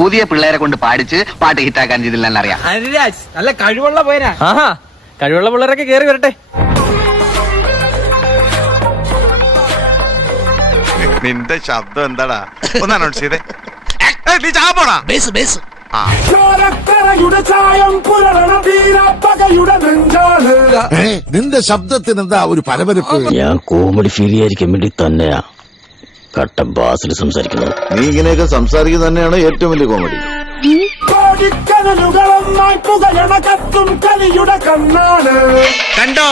പുതിയ പിള്ളേരെ കൊണ്ട് പാടിച്ച് പാട്ട് ഹിറ്റാക്കാൻ ചെയ്തില്ല അറിയാം. അനുരാജ് നല്ല കഴിവുള്ള പോയനാ ആഹാ കഴിവുള്ള പിള്ളേരൊക്കെ കേറി വരട്ടെ. നിന്റെ ശബ്ദം എന്താടാ? ഒന്ന് അനൗൺസ് ചെയ്തേ. ഏയ്, നീ പോടാ. ആ. ചോരക്കരയുടെ ചായം നിന്റെ ശബ്ദത്തിന് എന്താ ഒരു പരപരപ്പ്? ഞാൻ കോമഡി ഫീൽ ചെയ്യാതിരിക്കാൻ വേണ്ടി തന്നെയാ. കട്ട ബാസിൽ സംസാരിക്കുന്നത്. നീ ഇങ്ങനെയൊക്കെ സംസാരിക്കുന്നത് തന്നെയാണ് ഏറ്റവും വലിയ കോമഡി കണ്ടോ?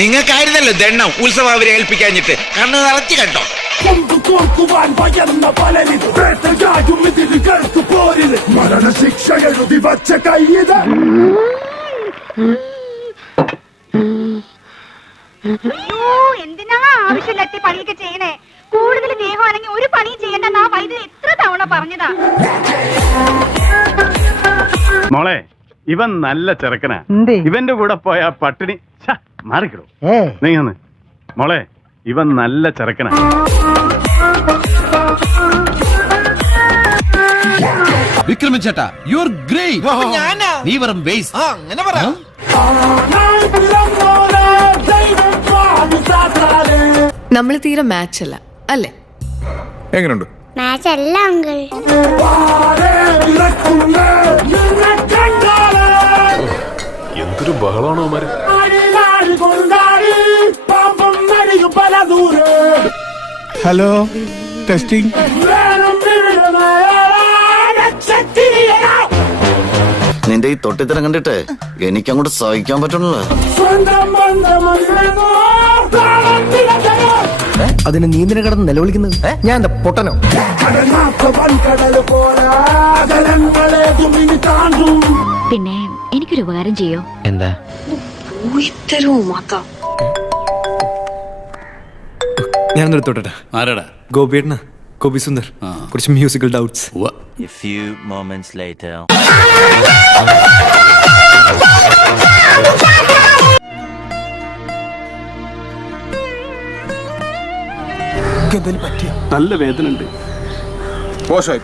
നിങ്ങൾക്കായിരുന്നല്ലോ ദണ്ണം ഉത്സവം അവരെ ഏൽപ്പിക്കാഞ്ഞിട്ട്. കണ്ണ് നിറച്ച് കണ്ടോ? കൊമ്പ് കോർക്കുവാൻ ഭയന്ന പലരിത് വേട്ടയായും ഇതിൽ കേൾക്ക് പോരിത് മരണശിക്ഷ എഴുതി വച്ച കയ്യത് അയ്യോ എന്തിനാ ആവശ്യമില്ലാത്ത പണിയൊക്കെ ചെയ്യണേ? കൂടുതൽ ദേഹമാണെങ്കിൽ ഒരു പണിയും ചെയ്യണ്ടെന്ന് ആ വൈദ്യുതി എത്ര തവണ പറഞ്ഞതാ. മോളെ ഇവൻ നല്ല ചെറുക്കനാ. ഇവന്റെ കൂടെ പോയ ആ പട്ടിണി ഛ, മാറിക്കിടോ. നീ ഒന്ന്. മോളെ ഇവൻ നല്ല ചെറുക്കനാ. വിക്രമൻ ചേട്ടാ യു ആർ ഗ്രേറ്റ് നീ വെറും വേസ്റ്റ് ആ അങ്ങനെ പറ. നമ്മൾ തീരെ മാച്ച് അല്ല. അല്ലേ? എങ്ങനെയുണ്ട് മാച്ച് അല്ല അങ്കിൾ എന്തൊരു ബഹളാണോ ദൂരെ ഹലോ ടെസ്റ്റിംഗ് നിന്റെ ഈ തൊട്ടിത്തരം കണ്ടിട്ട് എനിക്കങ്ങോട്ട് സഹിക്കാൻ പറ്റണല്ലോ. അതിന് നീന്തിനെ കടന്ന് നിലവിളിക്കുന്നത് ഞാൻ എന്താ പൊട്ടനോ പിന്നെ എനിക്കൊരു ഉപകാരം ചെയ്യോ എന്താ ഞാൻ എടുത്തോട്ടെ ആരാടാ ഗോപിയേട്ടന ഗോപി സുന്ദർ കുറച്ച് മ്യൂസിക്കൽ ഡൗട്ട്സ് നല്ല വേദന ഉണ്ട്. മോശമായി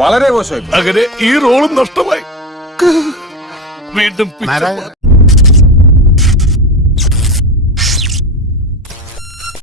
വളരെ മോശമായി അങ്ങനെ ഈ റോളും നഷ്ടമായി. വീണ്ടും